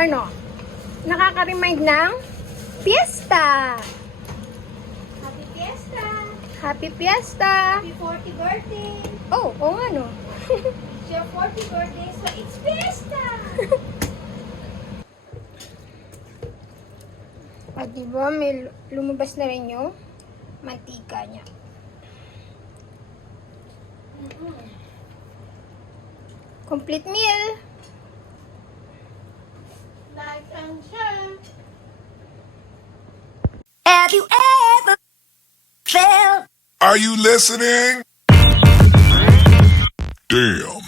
ano, nakaka-remind ng fiesta. Happy Fiesta! Happy Fiesta! Happy 40th birthday! Oh, oo nga no. It's your 40th birthday, so it's Fiesta! At diba, may lumabas na rin yung mantika niya. Complete meal. Like and share! Have you ever felt? Are you listening? Damn.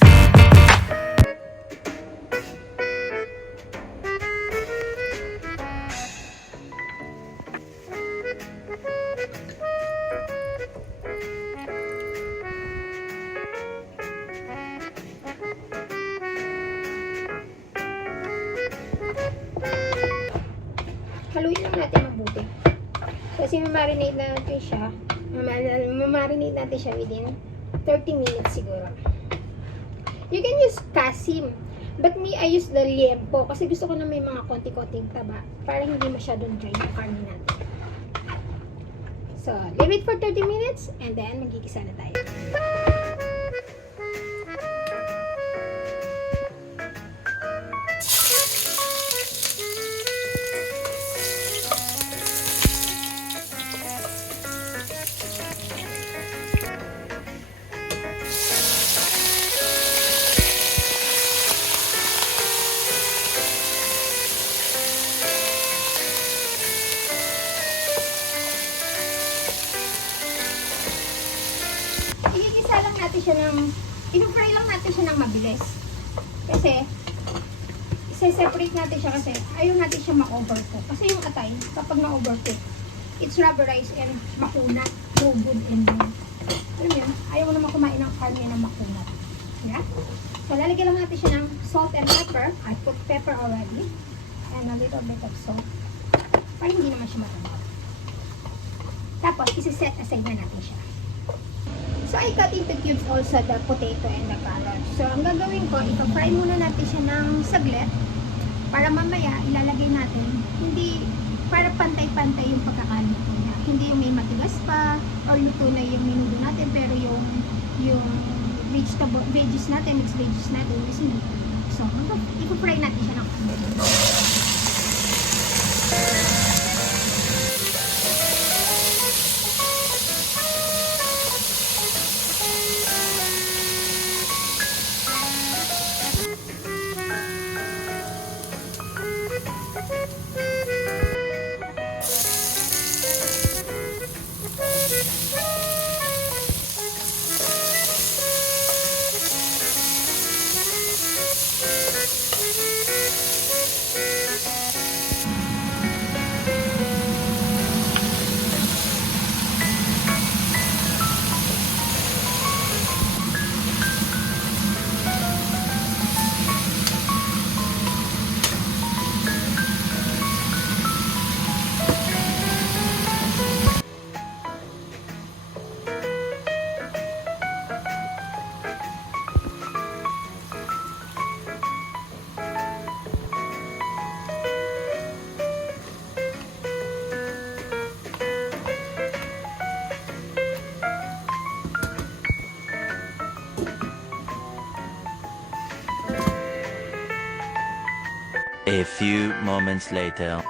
Haluin lang natin mabuti. Kasi mamarinate natin siya. Mamarinate natin siya within 30 minutes siguro. You can use kasim. But me, I use the liempo. Kasi gusto ko na may mga konti-konting taba. Para hindi masyadong dry yung karne natin. So, leave it for 30 minutes. And then, magigisa na tayo. Igigisa lang natin siya ng, inu-fry lang natin siya ng mabilis. Kasi, isa-separate natin siya kasi ayaw natin siya ma-overcook. Kasi yung atay, kapag na-overcook, it's rubberized and makunat, lubod and alam mo yun, ayaw mo naman kumain ng karne na makunat. Yeah? So, lalagyan lang natin siya ng salt and pepper. I put pepper already. And a little bit of salt. Para hindi naman siya matanda. Tapos, isi-set aside na natin siya. So, I cut into cubes also the potato and the carrot. So, ang gagawin ko, ipa-fry muna natin siya ng saglit para mamaya ilalagay natin, hindi, para pantay-pantay yung pagkakaluto niya. Hindi yung may matigas pa or luto na yung menudo natin, pero yung veggies natin, mixed veggies natin is hindi. So, ipa-fry natin siya ng A few moments later.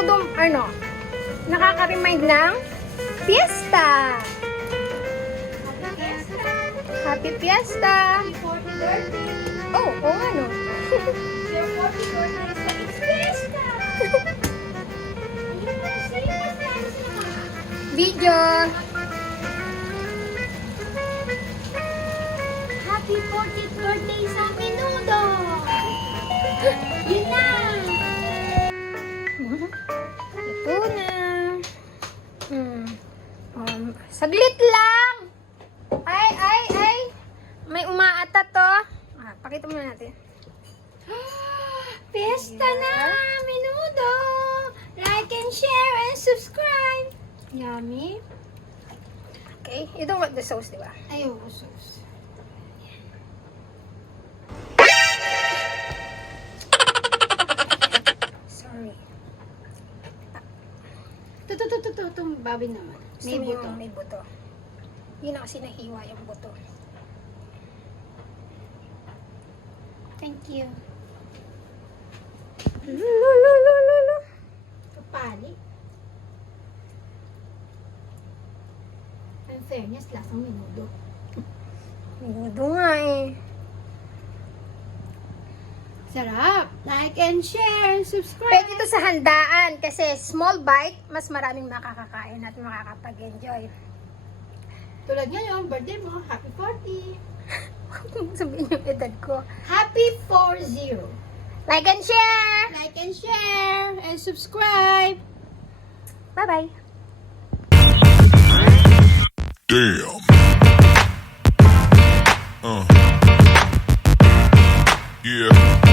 menudo, nakaka-remind ng fiesta. Happy fiesta. Happy 40th birthday. Oh, oo nga no. Your 40th birthday, so it's fiesta. Video. Happy 40th birthday sa Menudo. Yun na. Ito na. Saglit lang. Ay. May umaata to. Pakita muna natin. Fiesta na, Menudo. Like and share and subscribe. Yummy. Okay, you don't want the sauce, di ba? Ayoko sauce. Sorry. Itong babi naman. May buto. May buto. Yun na kasi nahiwa yung buto. Thank you. Lululululu. Kapali. Ang fairness, lasang Menudo. Menudo nga eh. Sarap. Like and share and subscribe. Pwede ito sa handaan kasi small bite, mas maraming makakakain at makakapag-enjoy. Tulad ngayon, birthday mo, happy 40. Sabihin yung edad ko. Happy 40. Like and share! Like and share and subscribe. Bye-bye! Damn. Yeah.